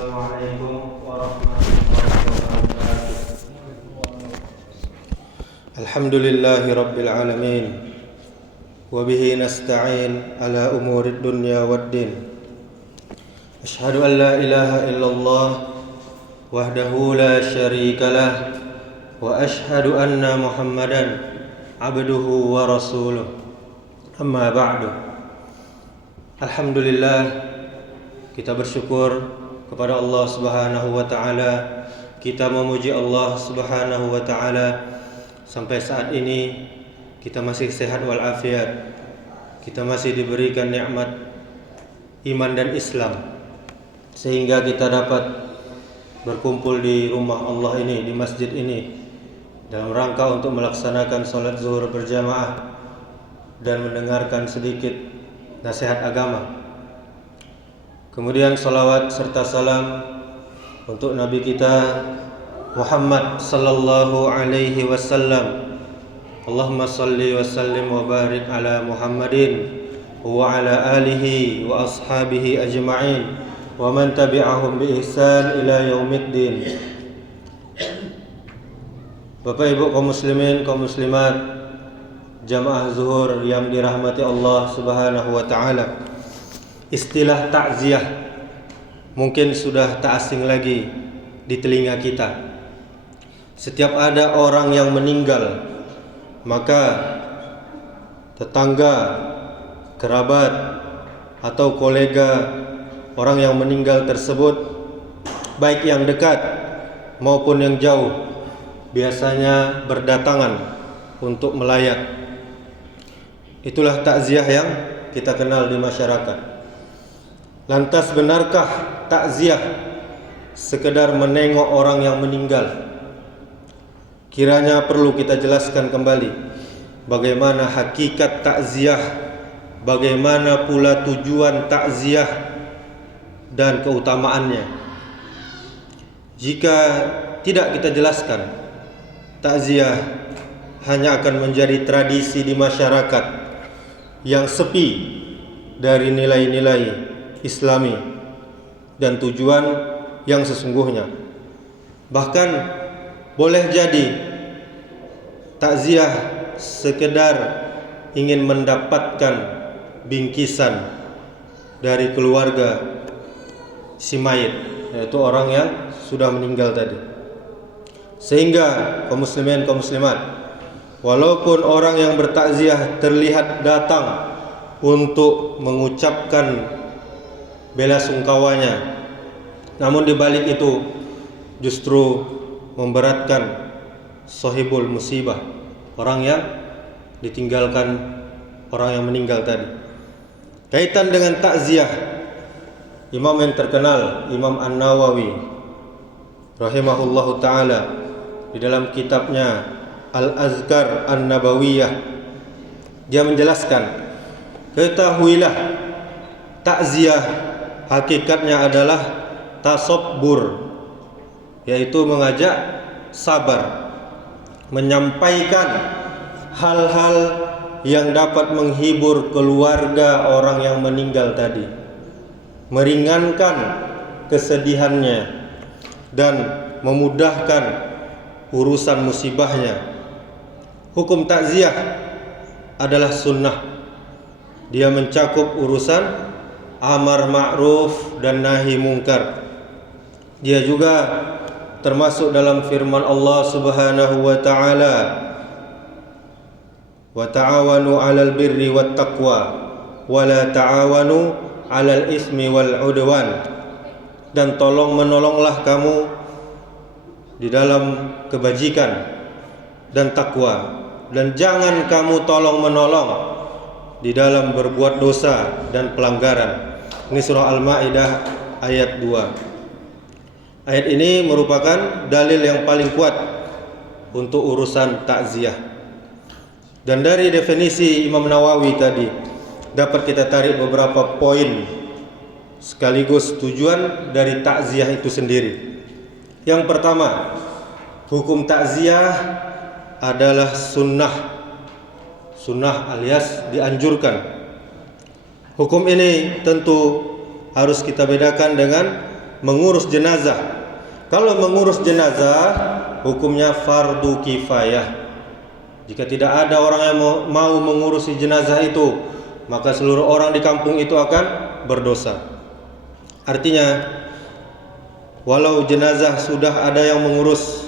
Assalamualaikum warahmatullahi wabarakatuh. Alhamdulillahi rabbil alamin. Wa bihi nasta'in ala umurid dunya waddin. Asyhadu an la ilaha illallah wahdahu la syarika lah wa asyhadu anna Muhammadan abduhu wa rasuluh. Amma ba'du. Alhamdulillah, kita bersyukur kepada Allah Subhanahu wa taala. Kita memuji Allah Subhanahu wa taala sampai saat ini kita masih sehat walafiat. Kita masih diberikan nikmat iman dan Islam sehingga kita dapat berkumpul di rumah Allah ini, di masjid ini, dalam rangka untuk melaksanakan salat zuhur berjamaah dan mendengarkan sedikit nasihat agama. Kemudian salawat serta salam untuk Nabi kita Muhammad sallallahu alaihi wasallam. Allahumma salli wa sallim wa barik ala Muhammadin wa ala alihi wa ashabihi ajma'in wa man tabi'ahum bi ihsan ila yaumiddin. Bapak Ibu kaum muslimin, kaum muslimat, jamaah zuhur yang dirahmati Allah Subhanahu wa taala. Istilah takziah mungkin sudah tak asing lagi di telinga kita. Setiap ada orang yang meninggal, maka tetangga, kerabat, atau kolega orang yang meninggal tersebut, baik yang dekat maupun yang jauh, biasanya berdatangan untuk melayat. Itulah takziah yang kita kenal di masyarakat. Lantas benarkah takziah sekedar menengok orang yang meninggal? Kiranya perlu kita jelaskan kembali bagaimana hakikat takziah, bagaimana pula tujuan takziah dan keutamaannya. Jika tidak kita jelaskan, takziah hanya akan menjadi tradisi di masyarakat yang sepi dari nilai-nilai Islami dan tujuan yang sesungguhnya. Bahkan boleh jadi takziah sekedar ingin mendapatkan bingkisan dari keluarga si mayit, yaitu orang yang sudah meninggal tadi. Sehingga kaum muslimin, kaum muslimat, walaupun orang yang bertakziah terlihat datang untuk mengucapkan bela sungkawanya, namun di balik itu justru memberatkan sahibul musibah, orang yang ditinggalkan, orang yang meninggal tadi. Kaitan dengan takziah, imam yang terkenal, Imam An-Nawawi rahimahullahu taala, di dalam kitabnya Al-Azkar An-Nabawiyah, dia menjelaskan, ketahuilah takziah hakikatnya adalah tasabbur, yaitu mengajak sabar, menyampaikan hal-hal yang dapat menghibur keluarga orang yang meninggal tadi, meringankan kesedihannya dan memudahkan urusan musibahnya. Hukum takziah adalah sunnah. Dia mencakup urusan amar ma'ruf dan nahi mungkar. Dia juga termasuk dalam firman Allah Subhanahu wa taala, wa ta'awanu 'alal birri wat taqwa wa la ta'awanu 'alal ismi wal 'udwan. Dan tolong menolonglah kamu di dalam kebajikan dan takwa, dan jangan kamu tolong menolong di dalam berbuat dosa dan pelanggaran. Ini surah Al-Maidah ayat 2. Ayat ini merupakan dalil yang paling kuat untuk urusan takziah. Dan dari definisi Imam Nawawi tadi dapat kita tarik beberapa poin sekaligus tujuan dari takziah itu sendiri. Yang pertama, hukum takziah adalah sunnah. Sunnah alias dianjurkan. Hukum ini tentu harus kita bedakan dengan mengurus jenazah. Kalau mengurus jenazah hukumnya fardu kifayah. Jika tidak ada orang yang mau mengurusi jenazah itu, maka seluruh orang di kampung itu akan berdosa. Artinya, walau jenazah sudah ada yang mengurus,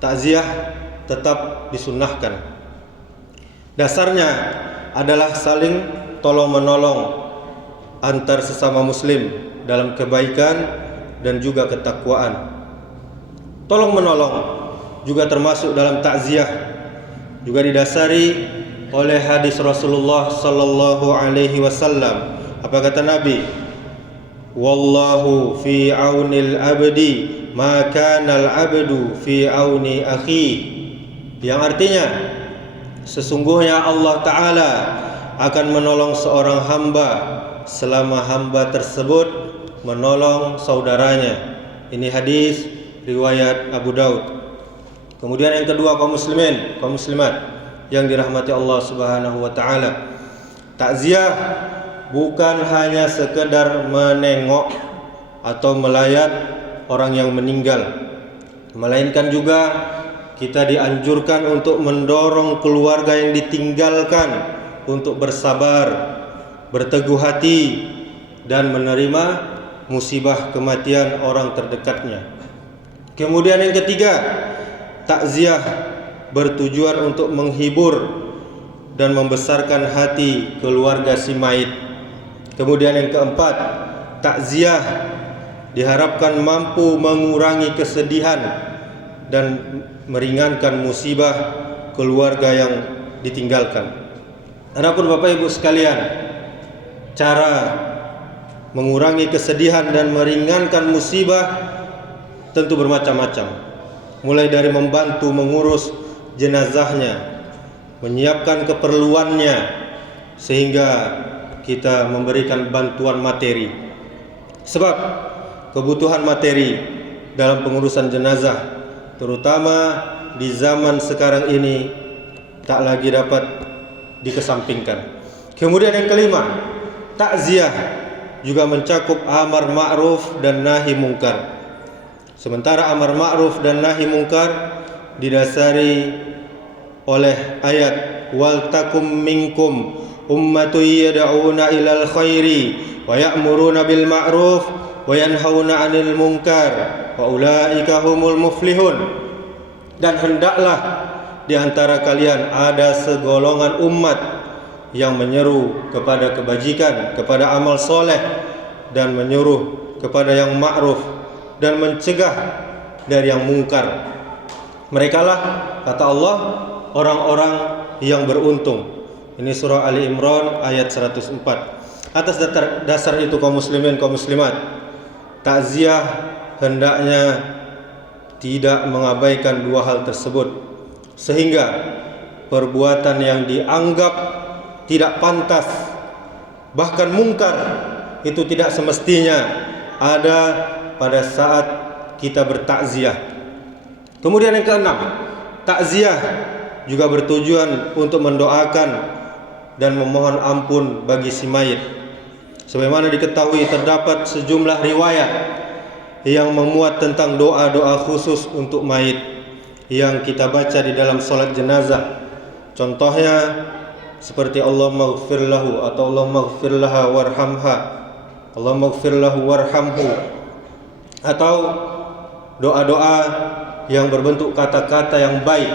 takziah tetap disunnahkan. Dasarnya adalah saling tolong-menolong antar sesama muslim dalam kebaikan dan juga ketakwaan. Tolong-menolong juga termasuk dalam takziah, juga didasari oleh hadis Rasulullah sallallahu alaihi wasallam. Apa kata Nabi? Wallahu fi aunil abdi ma kana al-abdu fi auni akhi. Yang artinya, sesungguhnya Allah Ta'ala akan menolong seorang hamba selama hamba tersebut menolong saudaranya. Ini hadis riwayat Abu Daud. Kemudian yang kedua, kaum muslimin, kaum muslimat yang dirahmati Allah Subhanahu wa taala. Takziah bukan hanya sekedar menengok atau melayat orang yang meninggal, melainkan juga kita dianjurkan untuk mendorong keluarga yang ditinggalkan untuk bersabar, berteguh hati dan menerima musibah kematian orang terdekatnya. Kemudian yang ketiga, takziah bertujuan untuk menghibur dan membesarkan hati keluarga si mayit. Kemudian yang keempat, takziah diharapkan mampu mengurangi kesedihan dan meringankan musibah keluarga yang ditinggalkan. Adapun Bapak Ibu sekalian, cara mengurangi kesedihan dan meringankan musibah tentu bermacam-macam. Mulai dari membantu mengurus jenazahnya, menyiapkan keperluannya, sehingga kita memberikan bantuan materi. Sebab kebutuhan materi dalam pengurusan jenazah, terutama di zaman sekarang ini, tak lagi dapat dikesampingkan. Kemudian yang kelima, takziah juga mencakup amar ma'ruf dan nahi mungkar. Sementara amar ma'ruf dan nahi mungkar didasari oleh ayat wal takum minkum ummatun yad'una ilal khairi wa ya'muruna bil ma'ruf wa yanhauna 'anil munkar wa ulaika humul muflihun. Dan hendaklah di antara kalian ada segolongan umat yang menyeru kepada kebajikan, kepada amal soleh, dan menyuruh kepada yang ma'ruf dan mencegah dari yang mungkar. Merekalah, kata Allah, orang-orang yang beruntung. Ini surah Ali Imran ayat 104. Atas dasar itu, kaum muslimin, kaum muslimat, takziah hendaknya tidak mengabaikan dua hal tersebut, sehingga perbuatan yang dianggap tidak pantas, bahkan mungkar, itu tidak semestinya ada pada saat kita bertakziah. Kemudian yang keenam, takziah juga bertujuan untuk mendoakan dan memohon ampun bagi si mayit. Sebagaimana diketahui, terdapat sejumlah riwayat yang memuat tentang doa-doa khusus untuk mayit yang kita baca di dalam salat jenazah. Contohnya seperti Allahumma ighfir lahu atau Allahumma ighfir laha warhamha, Allahumma ighfir lahu warhamhu, atau doa-doa yang berbentuk kata-kata yang baik.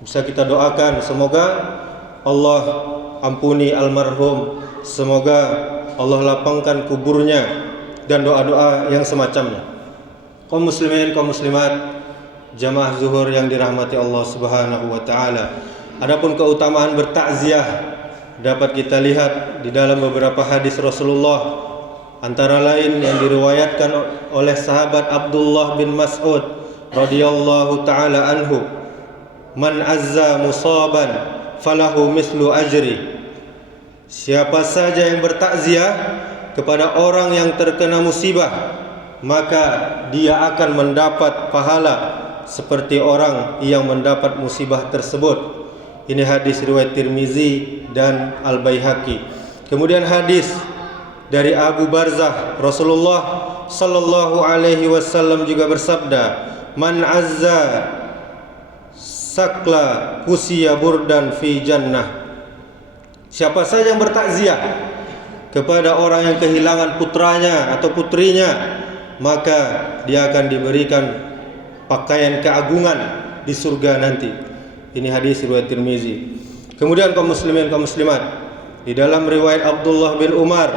Bisa kita doakan semoga Allah ampuni almarhum, semoga Allah lapangkan kuburnya, dan doa-doa yang semacamnya. Kaum muslimin, kaum muslimat, jamaah zuhur yang dirahmati Allah Subhanahu wa taala. Adapun keutamaan bertakziah dapat kita lihat di dalam beberapa hadis Rasulullah, antara lain yang diriwayatkan oleh sahabat Abdullah bin Mas'ud radhiyallahu taala anhu, man azza musaban falahu mislu ajri. Siapa saja yang bertakziah kepada orang yang terkena musibah, maka dia akan mendapat pahala seperti orang yang mendapat musibah tersebut. Ini hadis riwayat Tirmizi dan Al-Baihaqi. Kemudian hadis dari Abu Barzah, Rasulullah sallallahu alaihi wasallam juga bersabda, "Man azza sakla kusiya burdan fi jannah." Siapa saja yang bertakziah kepada orang yang kehilangan putranya atau putrinya, maka dia akan diberikan pakaian keagungan di surga nanti. Ini hadis riwayat Tirmizi. Kemudian kaum muslimin kaum muslimat, di dalam riwayat Abdullah bin Umar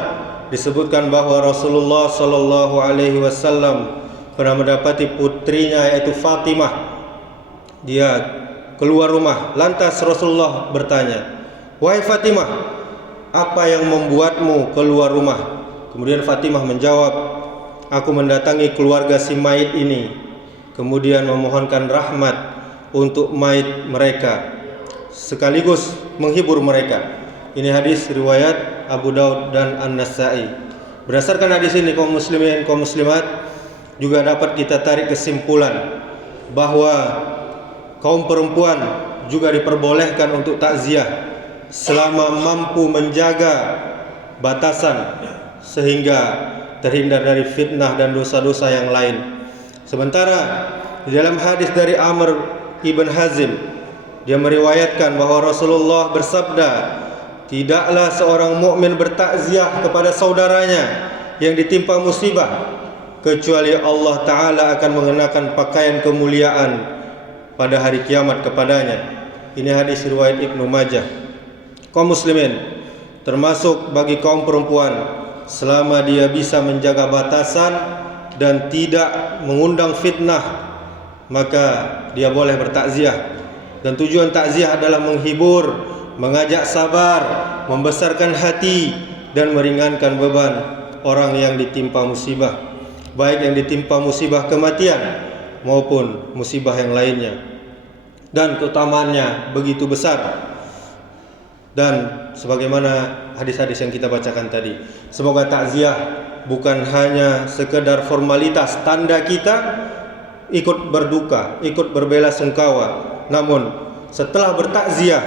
disebutkan bahwa Rasulullah sallallahu alaihi wasallam pernah mendapati putrinya yaitu Fatimah. Dia keluar rumah, lantas Rasulullah bertanya, "Wahai Fatimah, apa yang membuatmu keluar rumah?" Kemudian Fatimah menjawab, "Aku mendatangi keluarga si mayit ini, kemudian memohonkan rahmat untuk mayit mereka, sekaligus menghibur mereka." Ini hadis riwayat Abu Daud dan An-Nasa'i. Berdasarkan hadis ini kaum muslimin kaum muslimat, juga dapat kita tarik kesimpulan bahwa kaum perempuan juga diperbolehkan untuk takziah selama mampu menjaga batasan sehingga terhindar dari fitnah dan dosa-dosa yang lain. Sementara di dalam hadis dari Amr Ibn Hazim, dia meriwayatkan bahwa Rasulullah bersabda, "Tidaklah seorang mukmin bertakziah kepada saudaranya yang ditimpa musibah, kecuali Allah Ta'ala akan mengenakan pakaian kemuliaan pada hari kiamat kepadanya." Ini hadis riwayat Ibnu Majah. Kaum muslimin, termasuk bagi kaum perempuan, selama dia bisa menjaga batasan dan tidak mengundang fitnah, maka dia boleh bertakziah. Dan tujuan takziah adalah menghibur, mengajak sabar, membesarkan hati, dan meringankan beban orang yang ditimpa musibah, baik yang ditimpa musibah kematian maupun musibah yang lainnya. Dan keutamaannya begitu besar. Dan sebagaimana hadis-hadis yang kita bacakan tadi, semoga takziah bukan hanya sekedar formalitas tanda kita ikut berduka, ikut berbelasungkawa, namun setelah bertakziah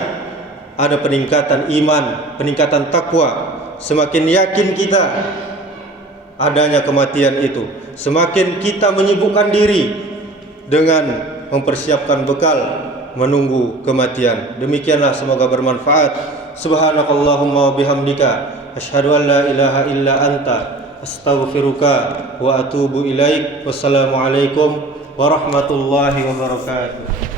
ada peningkatan iman, peningkatan takwa. Semakin yakin kita adanya kematian itu, semakin kita menyibukkan diri dengan mempersiapkan bekal menunggu kematian. Demikianlah, semoga bermanfaat. Subhanakallahumma wa bihamdika asyhadu an la ilaha illa anta astaghfiruka wa atubu ilaik. Wassalamualaikum warahmatullahi wabarakatuh.